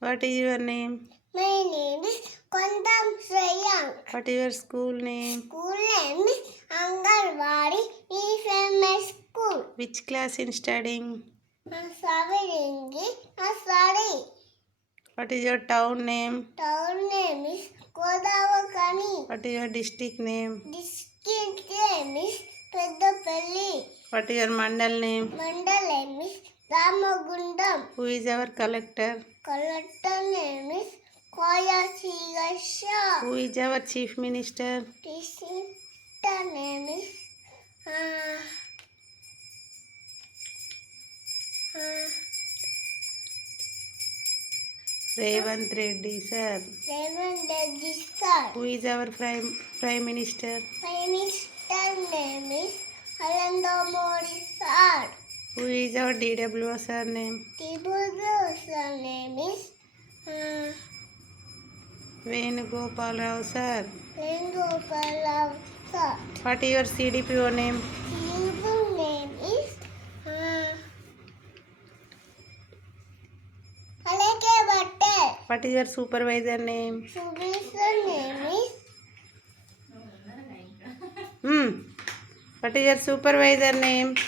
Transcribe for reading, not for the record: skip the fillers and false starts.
What is your name? My name is Kontam Shreyang. What is your school name? School name is Angalwadi EFMS School. Which class in studying? Study. What is your town name? Town name is Godavakani. What is your district name? District name is Peddapalli. What is your mandal name? Mandal name is Ramagundam. Who is our collector? Collector name is Koya Sigasha. Who is our chief minister? Minister name is Revant Reddy sir. Raymond Reddy sir. Who is our prime minister? Prime Minister name is Narendra Modi sir. Who is our DWO sir name? DWO sir name is Venugopal Rao sir. Venugopal Rao sir. What is your CDPO name? CDPO name is Aleke Patel. What is your supervisor name? Supervisor name is What is your supervisor name?